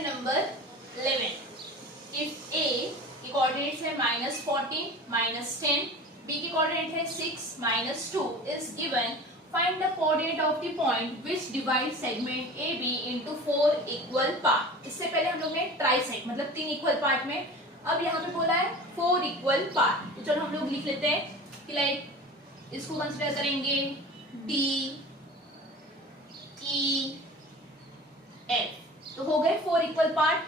Question number 11। If ए की coordinates है -14 -10, B की कोऑर्डिनेट है 6 -2 is given, find the coordinate of the point which divide segment A B into 4 equal part. इससे पहले हम लोग ने ट्राइसेक्ट मतलब 3 इक्वल पार्ट में, अब यहाँ पे बोला है 4 इक्वल पार्ट। तो चलो हम लोग लिख लेते हैं कि लाइक इसको कंसीडर करेंगे डी ई एफ, तो हो गए 4 equal part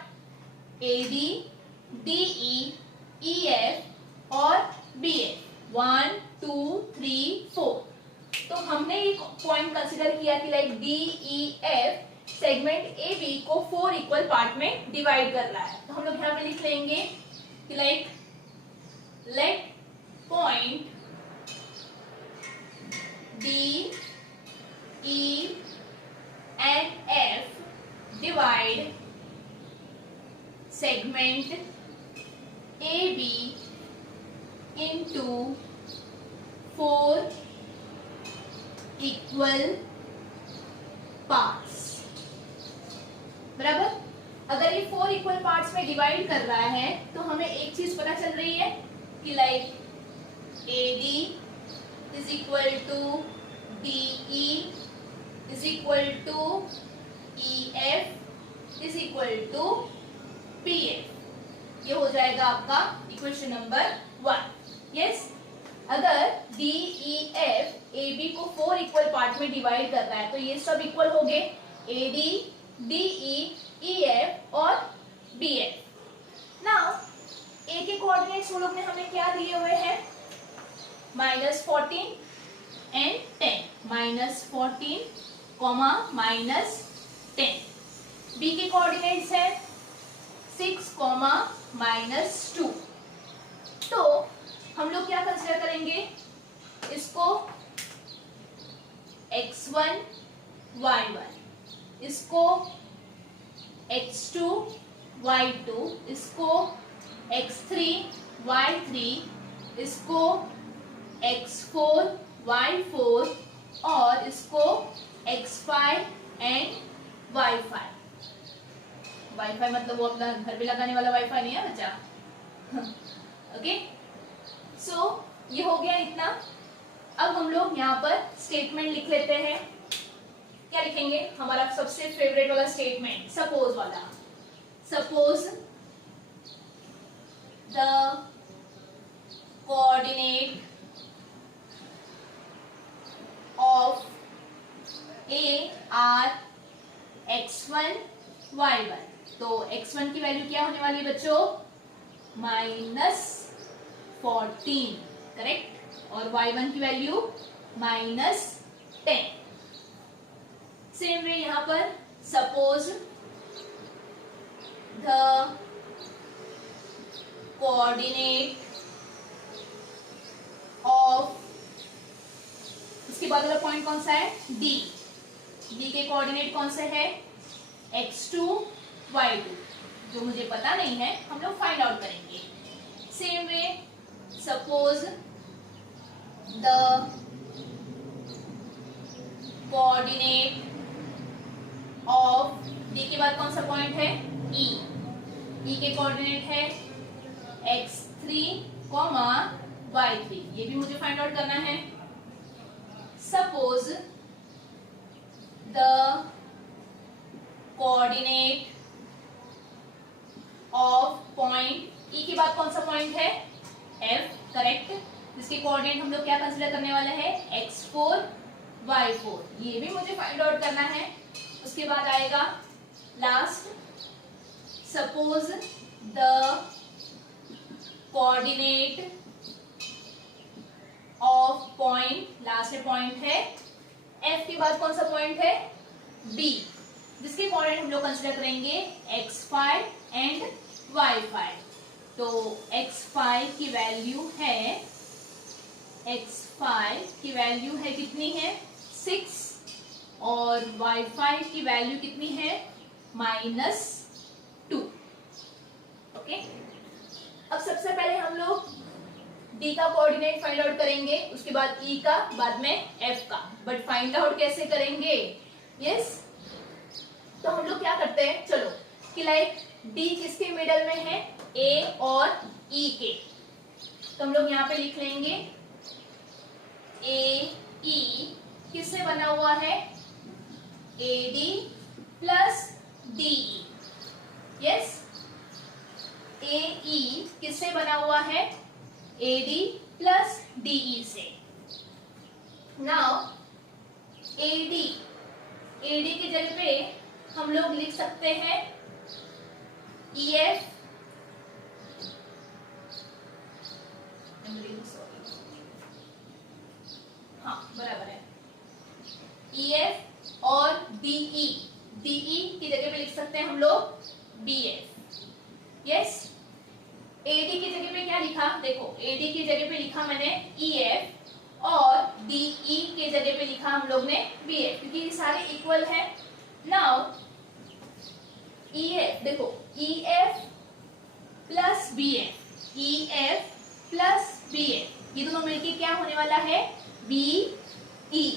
A B D E F और बी एफ 1 2 3 4। तो हमने एक पॉइंट कंसीडर किया कि like D E F segment A B को 4 इक्वल पार्ट में डिवाइड कर रहा है। तो हम लोग यहाँ पे लिख लेंगे कि like let point D E and F divide segment AB into 4 equal parts। बराबर, अगर ये 4 इक्वल पार्ट्स में डिवाइड कर रहा है तो हमें एक चीज पता चल रही है कि like AD is equal to DE is equal to EF is equal to PF। ये हो जाएगा आपका इक्वेशन नंबर 1। यस, अगर DEF AB को 4 इक्वल पार्ट में डिवाइड कर रहा है तो ये सब इक्वल हो गए AD, DE, EF और BF। नाउ A के कोऑर्डिनेट्स वो लोग ने हमें क्या दिए हुए हैं, -14 एंड 10, -14, -10। बी के कोऑर्डिनेट्स है 6, -2। तो हम लोग क्या कंसीडर करेंगे, इसको x1 y1, इसको x2 y2, इसको x3 y3, इसको x4 y4 और इसको x5 एंड वाईफाई। वाईफाई मतलब वो अपना घर पे लगाने वाला वाईफाई नहीं है बच्चा। ओके, सो ये हो गया इतना। अब हम लोग यहाँ पर स्टेटमेंट लिख लेते हैं। क्या लिखेंगे, हमारा सबसे फेवरेट वाला स्टेटमेंट, सपोज वाला। Suppose the coordinate of A R x1 y1। तो x1 की वैल्यू क्या होने वाली है बच्चों, -14, करेक्ट, और y1 की वैल्यू -10। सेम वे यहां पर सपोज द कोऑर्डिनेट ऑफ, इसके बाद वाला पॉइंट कौन सा है, D। D के कोऑर्डिनेट कौन से है, x2 y2, जो मुझे पता नहीं है हम लोग फाइंड आउट करेंगे। Same way suppose the coordinate of, D के बाद कौन सा पॉइंट है, E। E के कोऑर्डिनेट है x3, y3, ये भी मुझे फाइंड आउट करना है। Suppose the coordinate of point, E के बाद कौन सा पॉइंट है, F, करेक्ट, जिसके कोऑर्डिनेट हम लोग क्या कंसीडर करने वाले हैं, x4 y4, ये भी मुझे फाइंड आउट करना है। उसके बाद आएगा last, suppose the coordinate of point, last में पॉइंट है F के बाद कौन सा पॉइंट है, B, जिसके कोऑर्डिनेट हम लोग कंसीडर करेंगे x5 एंड y5। तो x5 की वैल्यू है, x5 की वैल्यू है कितनी है, 6, और y5 की वैल्यू कितनी है, -2। ओके, अब सबसे पहले हम लोग D का कोऑर्डिनेट फाइंड आउट करेंगे, उसके बाद E का, बाद में F का। बट फाइंड आउट कैसे करेंगे, यस, तो हम लोग क्या करते हैं, चलो कि लाइक डी किसके मिडल में है, ए और ई के, तो हम लोग यहाँ पे लिख लेंगे ए ई किससे बना हुआ है, A D plus D E. Yes, A E किससे बना हुआ है, A D plus D E से। नाउ ए डी की जगह पे हम लोग लिख सकते हैं ई एफ, हाँ बराबर है, ई एफ और डीई, डीई की जगह पे लिख सकते हैं हम लोग बी एफ। यस, एडी की जगह पे क्या लिखा, देखो एडी की जगह पे लिखा मैंने ई एफ और डीई के जगह पे लिखा हम लोग ने बी एफ, क्योंकि ये सारे इक्वल है। नाउ ई एफ, देखो E F plus B F, E F plus B F, ये दोनों मिलके क्या होने वाला है, बी ई।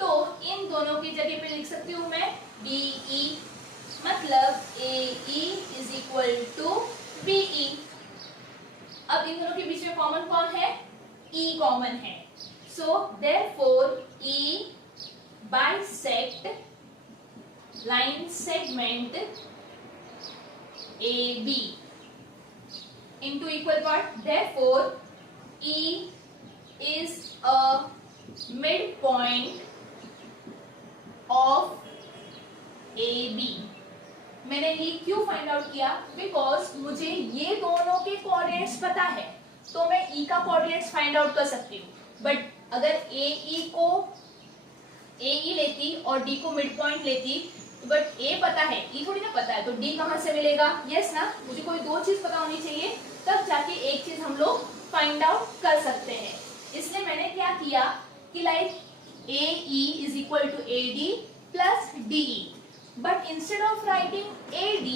तो इन दोनों की जगह पे लिख सकती हूं मैं बी ई, मतलब A E is equal to B E. अब इन दोनों के बीच में कॉमन कौन है, ई कॉमन है, so therefore E bisect line segment A B into equal part, therefore E is a midpoint of AB। मैंने ये क्यों फाइंड आउट किया, बिकॉज मुझे ये दोनों के कोऑर्डिनेट्स पता है, तो मैं E का कोऑर्डिनेट्स फाइंड आउट कर सकती हूँ। बट अगर AE लेती और D को मिड पॉइंट लेती, बट A पता है, E थोड़ी ना पता है, तो D कहाँ से मिलेगा। यस ना, मुझे कोई दो चीज पता होनी चाहिए, तब जाके एक चीज हम लोग फाइंड आउट कर सकते हैं। इसलिए मैंने क्या किया कि like AE is equal to AD plus DE, but instead of writing AD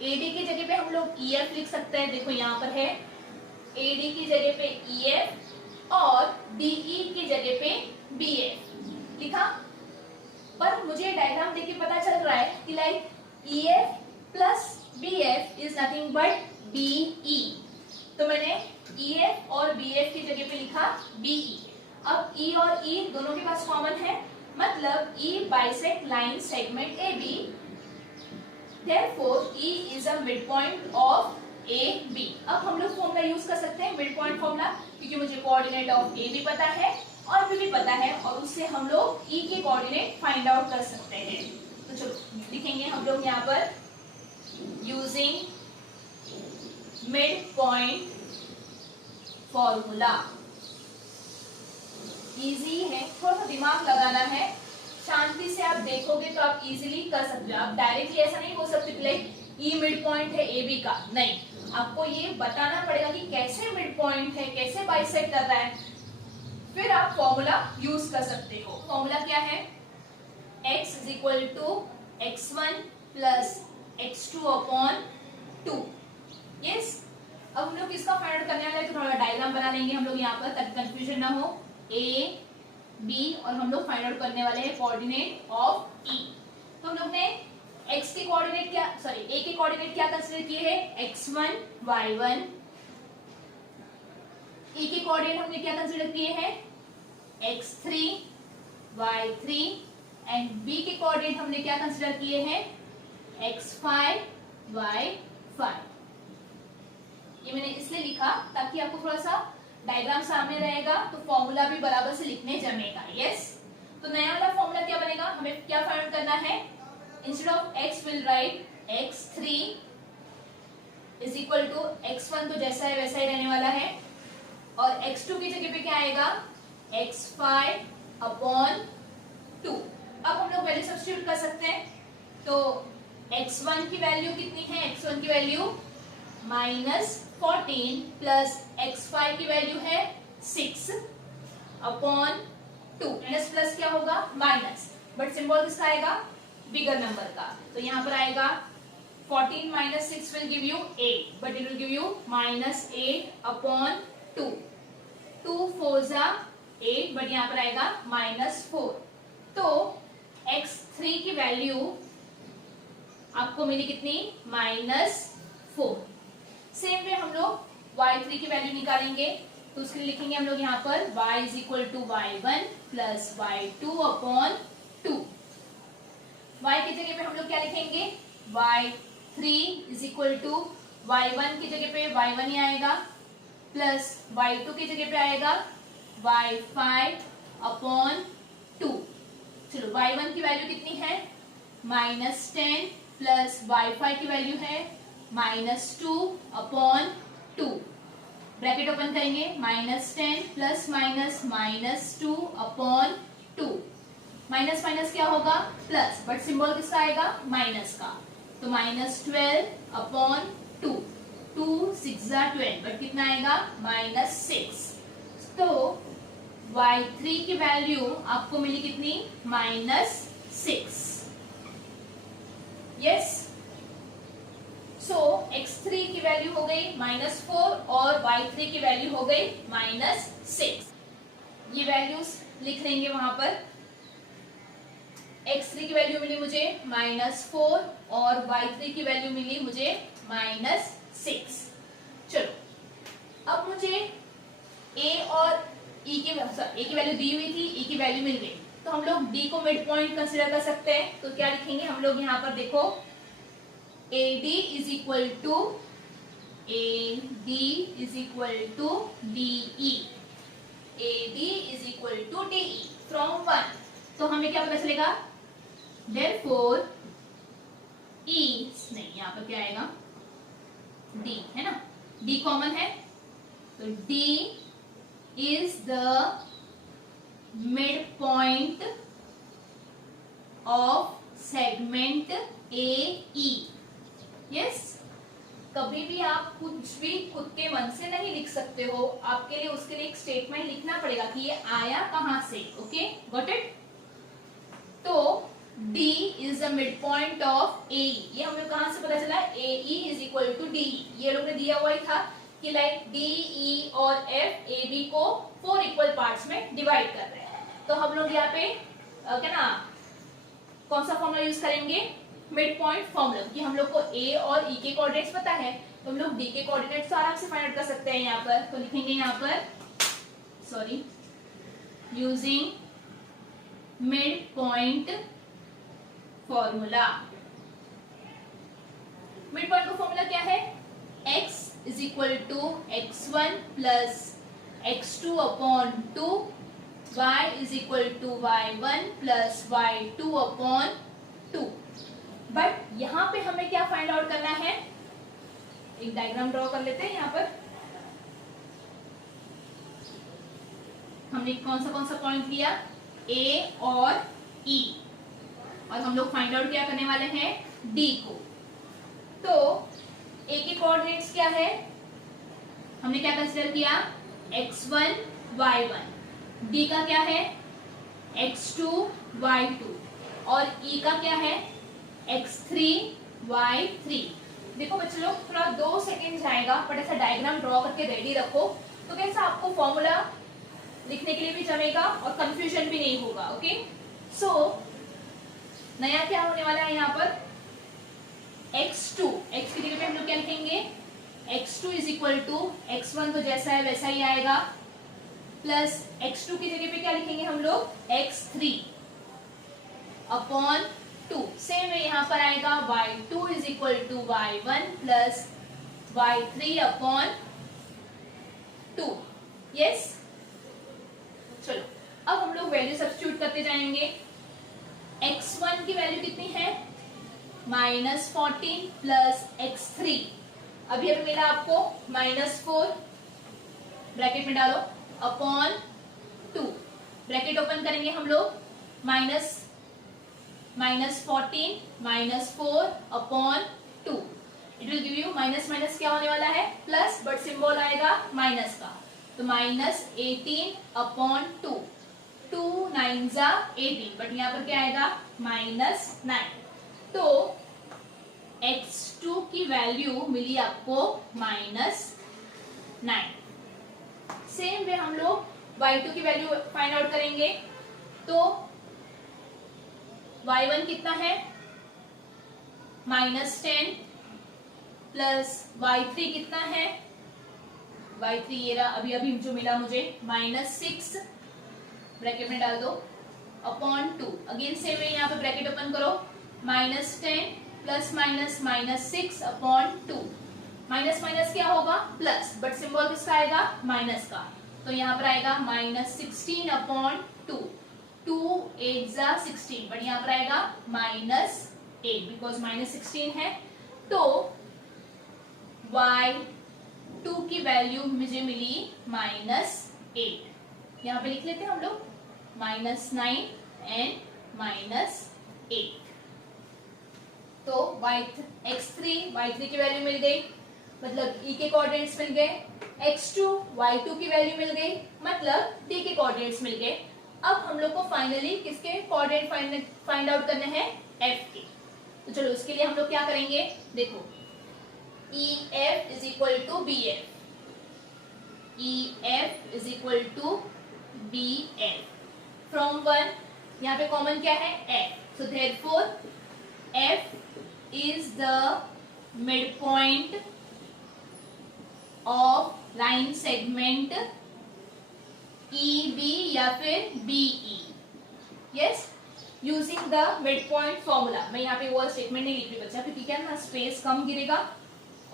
की जगह पे हम लोग EF लिख सकते हैं। देखो यहाँ पर है AD की जगह पे EF और DE की जगह पे BF लिखा, पर मुझे डायग्राम देख के पता चल रहा है कि like EF plus BF is nothing but BE, तो मैंने EF और BF की जगह पे लिखा BE। अब E और E दोनों के पास कॉमन है, मतलब E bisect line segment AB, therefore E is a midpoint of AB। अब हम लोग फॉर्मूला यूज कर सकते हैं मिड पॉइंट फॉर्मूला, क्योंकि मुझे कोऑर्डिनेट ऑफ A भी पता है और B भी पता है, और उससे हम लोग E के कोऑर्डिनेट फाइंड आउट कर सकते हैं। तो चलो लिखेंगे हम लोग यहाँ पर using midpoint formula. Easy है, थोड़ा सा दिमाग लगाना है, शांति से आप देखोगे तो आप इजीली कर सकते हो। आप डायरेक्टली ऐसा नहीं बोल सकते कि लाइक ई मिड पॉइंट है ए बी का, नहीं, आपको ये बताना पड़ेगा कि कैसे मिड पॉइंट है, कैसे बाइसेक्ट कर रहा है, फिर आप फॉर्मूला यूज कर सकते हो। फॉर्मूला क्या है, x is equal to x1 plus x2 upon 2। Yes, अब हम लोग किसका फाइंड आउट करने वाले हैं, तो थोड़ा डायग्राम बना लेंगे हम लोग यहाँ पर, ताकि कंफ्यूजन ना हो। ए बी और हम लोग फाइंड आउट करने वाले हैं कोऑर्डिनेट ऑफ ई। तो हम लोग ने x के कोऑर्डिनेट क्या, सॉरी a के कोऑर्डिनेट क्या कंसीडर किए हैं, x1 y1। e के कोऑर्डिनेट हमने क्या कंसीडर किए हैं, x3 y3, एंड b के कोऑर्डिनेट हमने क्या कंसीडर किए हैं, x5 y5। ये मैंने इसलिए लिखा ताकि आपको थोड़ा सा डायग्राम सामने रहेगा, तो फॉर्मूला भी बराबर से लिखने जमेगा। यस, तो नया वाला फॉर्मूला क्या बनेगा, हमें क्या फाइंड आउट करना है, instead of x will write x3 is equal to x1, तो जैसा है वैसा ही रहने वाला है, और x2 की जगह पे क्या आएगा, x5 अपॉन 2। अब हम लोग वैल्यू सब्स्टिट्यूट कर सकते हैं, तो x1 की वैल्यू कितनी है, x1 की वैल्यू -14 प्लस x5 की वैल्यू है 6 अपॉन 2। माइनस प्लस क्या होगा, माइनस, बट सिंबल किसका आएगा, बिगर नंबर का, तो यहाँ पर आएगा 14 minus 6 will give you 8, but it will give you -8 upon 2। 2 4 जा 8, बट यहाँ पर आएगा -4। तो x3 की वैल्यू आपको मिली कितनी, -4। सेम वे हम लोग y3 की वैल्यू निकालेंगे, तो उसके लिए लिखेंगे हम लोग यहाँ पर y is equal to y1 plus y2 upon 2। y की जगह पे हम लोग क्या लिखेंगे, y3 is equal to y1 की जगह पे y1 ही आएगा, प्लस y2 की जगह पे आएगा y5 अपॉन 2। चलो y1 की वैल्यू कितनी है, -10 प्लस y5 की वैल्यू है -2 अपॉन 2। ब्रैकेट ओपन करेंगे, -10 plus minus -2 upon 2। Minus minus क्या होगा, प्लस, बट सिंबल किसका आएगा, माइनस का, तो -12 अपॉन 2। 2 6 12, बट कितना आएगा, -6। तो y3 की वैल्यू आपको मिली कितनी, -6। यस, सो x3 की वैल्यू हो गई -4 और y3 की वैल्यू हो गई -6। ये वैल्यूज लिख लेंगे वहां पर। x3 की वैल्यू मिली मुझे -4 और y3 की वैल्यू मिली मुझे -6। चलो अब मुझे a और e की वैल्यू दी हुई थी, e की वैल्यू मिल गई, तो हम लोग d को मिड पॉइंट कंसिडर कर सकते हैं। तो क्या लिखेंगे हम लोग यहाँ पर, देखो AD is equal to DE, AD is equal to DE from 1। तो हमें क्या पता चलेगा, therefore E नहीं, यहाँ पर क्या आएगा, D है ना, D कॉमन है, तो D is the midpoint of segment AE। Yes, कभी भी आप कुछ भी खुद के मन से नहीं लिख सकते हो, आपके लिए उसके लिए एक स्टेटमेंट लिखना पड़ेगा कि ये आया कहां से। Okay, got it. तो D is the midpoint of AE, ये हमें कहां से पता चला, AE is equal to DE। ये लोग ने दिया हुआ ही था कि लाइक DE और F AB को 4 इक्वल पार्ट्स में डिवाइड कर रहे हैं, तो हम लोग यहाँ पे क्या ना, कौन सा फॉर्मूला यूज करेंगे, मिड पॉइंट फॉर्मूला, कि हम लोग को A और E के कोऑर्डिनेट्स पता है, तो हम लोग D के कोऑर्डिनेट्स तो आराम से फाइंड आउट कर सकते हैं। यहाँ पर तो लिखेंगे यहाँ पर, sorry, using midpoint formula. Midpoint का फॉर्मूला क्या है, x is equal to x1 plus x2 upon 2, y is equal to y1 plus y2 upon 2। But यहां पे हमें क्या फाइंड आउट करना है, एक डायग्राम ड्रॉ कर लेते हैं। यहाँ पर हमने कौन सा पॉइंट लिया, A और E, और हम लोग फाइंड आउट क्या करने वाले हैं, D को। तो A के कोऑर्डिनेट्स क्या है, हमने क्या कंसीडर किया, x1 y1, D का क्या है, x2 y2, और E का क्या है, x3 y3। देखो बच्चे लोग, थोड़ा 2 सेकेंड जाएगा, बट ऐसा डायग्राम ड्रॉ करके रेडी रखो, तो कैसा आपको फॉर्मूला लिखने के लिए भी जमेगा और कंफ्यूजन भी नहीं होगा। ओके, सो नया क्या होने वाला है यहाँ पर, x2, x की जगह पे हम लोग क्या लिखेंगे, x2 is equal to x1, तो जैसा है वैसा ही आएगा, प्लस x2 की जगह पे क्या लिखेंगे हम लोग, x3 अपॉन 2। सेम है, यहाँ पर आएगा y2 is equal to y1 plus y3 upon 2। Yes, चलो अब हम लोग वैल्यू सब्स्टिट्यूट करते जाएंगे। x1 की वैल्यू कितनी है, -14 प्लस x3, अभी अभी मिला आपको -4, ब्रैकेट में डालो, अपॉन 2, ब्रैकेट ओपन करेंगे हम लोग, -14 -4 upon 2, it will give you minus minus क्या होने वाला है, प्लस, बट सिंबल आएगा माइनस का, तो -18 अपॉन 2, 2 9 जा 18, बट यहाँ पर क्या आएगा, -9। तो x2 की वैल्यू मिली आपको -9। सेम वे हम लोग y2 की वैल्यू फाइंड आउट करेंगे, तो y1 कितना है, -10 प्लस y3 कितना है, y3 ये रहा अभी अभी जो मिला मुझे, -6 ब्रैकेट में डाल दो अपॉन 2। अगेन सेम है, यहाँ पे ब्रैकेट ओपन करो, -10 plus minus -6 upon 2। Minus minus क्या होगा, प्लस, बट सिंबल किसका आएगा, माइनस का, तो यहाँ पर आएगा -16 अपॉन 2। 2 8 जा 16, बट यहाँ पर आएगा -8 बिकॉज -16 है। तो y2 की वैल्यू मुझे मिली -8। यहाँ पे लिख लेते हैं हम लोग -9 एंड -8। तो x3 y3 की वैल्यू मिल गई, मतलब e के कोऑर्डिनेट्स मिल गए, x2 y2 की वैल्यू मिल गई, मतलब t के कोऑर्डिनेट्स मिल गए। अब हम लोग को फाइनली किसके कोऑर्डिनेट फाइंड आउट करने हैं, f के। तो चलो उसके लिए हम लोग क्या करेंगे, देखो EF is equal to BF, EF is equal to BF from 1, यहाँ पे कॉमन क्या है, F, so therefore F is the midpoint of line segment EB या फिर BE, yes, using the midpoint formula। मैं यहाँ पे वो स्टेटमेंट नहीं लिख रही बच्चा, क्योंकि क्या ना स्पेस कम गिरेगा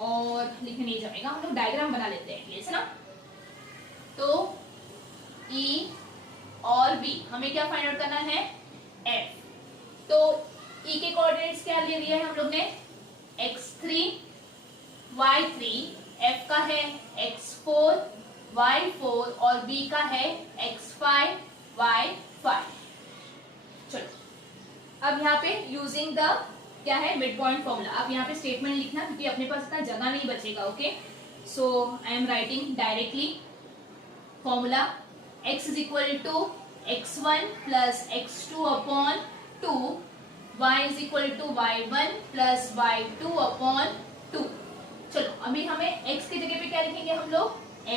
और लिखने नहीं जाएगा। हम लोग डायग्राम बना लेते हैं प्लीज, है ना। तो E और B हमें क्या फाइंड आउट करना है, F। तो E के कोऑर्डिनेट्स क्या ले लिए हैं हम लोग ने, x3 y3, F का है x4 y4 और B का है x5 y5। चलो अब यहाँ पे यूजिंग द क्या है, मिड पॉइंट फॉर्मूला। अब यहाँ पे स्टेटमेंट लिखना, क्योंकि अपने पास इतना जगह नहीं बचेगा। Okay, so I am writing directly formula, x is equal to x1 plus x2 upon 2, y is equal to y1 plus y2 upon 2। चलो अभी हमें x की जगह पे क्या लिखेंगे हम लोग,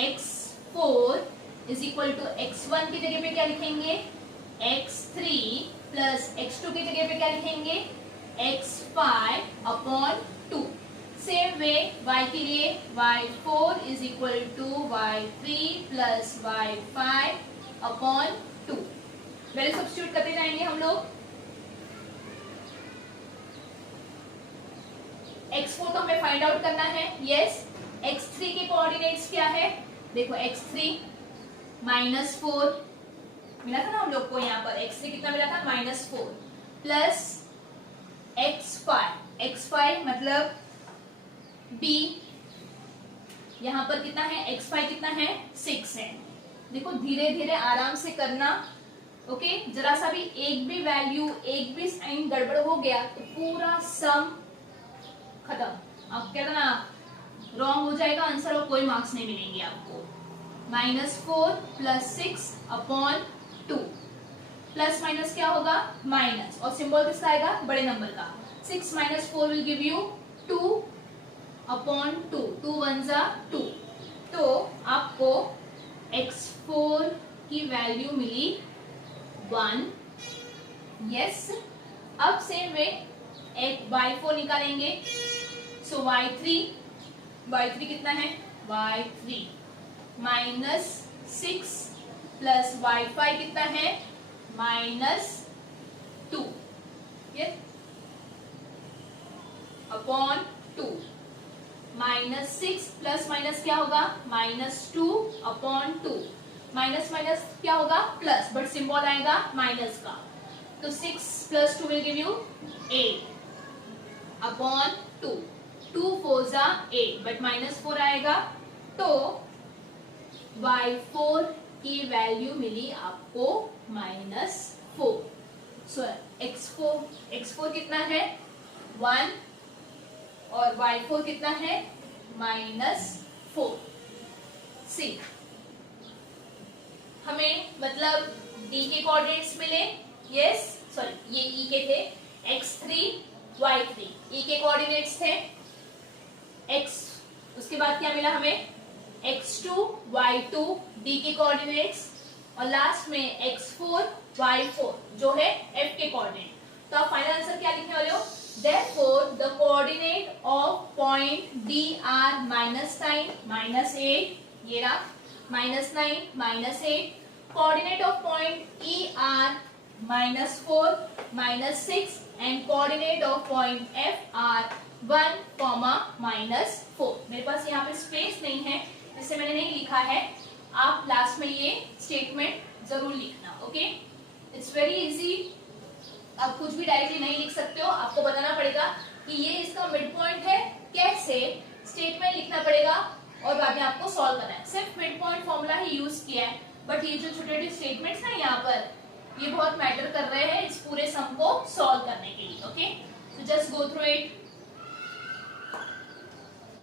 x4 is equal to x1 की जगह पे क्या लिखेंगे, x3 प्लस x2 की जगह पे क्या लिखेंगे, x5 upon 2। Same way y के लिए y4 is equal to y3 plus y5 upon 2। Value substitute करते जाएंगे हम लोग। x4 तो हमें फाइंड आउट करना है, यस। x3 के कोऑर्डिनेट्स क्या है, देखो x3 -4 मिला था ना हम लोग को, यहाँ पर x3 कितना मिला था, -4 प्लस x5 मतलब b, यहाँ पर कितना है, x5 कितना है, 6 है। देखो धीरे धीरे आराम से करना, ओके। जरा सा भी एक भी वैल्यू, एक भी साइन गड़बड़ हो गया तो पूरा सम खत्म। आप कहते ना रॉन्ग हो जाएगा आंसर और कोई मार्क्स नहीं मिलेंगे आपको। -4 प्लस 6 अपॉन 2, प्लस माइनस क्या होगा, माइनस, और सिंबल किसका आएगा, बड़े नंबर का। 6 - 4 विल गिव यू 2 अपॉन 2, 2 1 जा 2। तो आपको x4 की वैल्यू मिली 1, यस। अब सेम वे एक y4 निकालेंगे, सो y3 कितना है, y3 -6 प्लस y5 कितना है, -2, यस, अपॉन 2। -6 प्लस माइनस क्या होगा, -2 अपॉन 2। माइनस माइनस क्या होगा, प्लस, बट सिंबल आएगा माइनस का। तो 6 + 2 विल गिव यू 8 अपॉन 2। 2 4 जा 8, बट -4 आएगा। तो y4 की वैल्यू मिली आपको -4। सो x4 कितना है, 1 और y4 कितना है, -4। सी हमें मतलब d के कोऑर्डिनेट्स मिले, यस, सॉरी ये e के थे, x3 y3 e के कोऑर्डिनेट्स थे, x, उसके बाद क्या मिला हमें, x2 y2 d के कोऑर्डिनेट्स, और लास्ट में x4 y4 जो है f के कोऑर्डिनेट। तो आप फाइनल आंसर क्या लिखने वाले हो, Therefore, the coordinate of point D are -9, -8, ये रहा -9, -8. Coordinate of point E are -4, -6 and coordinate of point F are 1, -4. मेरे पास यहाँ पे स्पेस नहीं है इससे मैंने नहीं लिखा है. आप लास्ट में ये स्टेटमेंट जरूर लिखना. Okay, it's very easy. आप कुछ भी डायरेक्टली नहीं लिख सकते हो, आपको बताना पड़ेगा कि ये इसका मिड पॉइंट है, कैसे स्टेटमेंट लिखना पड़ेगा और बाद में आपको सॉल्व करना है. सिर्फ मिड पॉइंट फॉर्मूला ही यूज किया है, बट ये जो छोटे छोटे स्टेटमेंट्स हैं यहाँ पर ये बहुत मैटर कर रहे हैं इस पूरे सम को सॉल्व करने के लिए. Okay, so just go through it.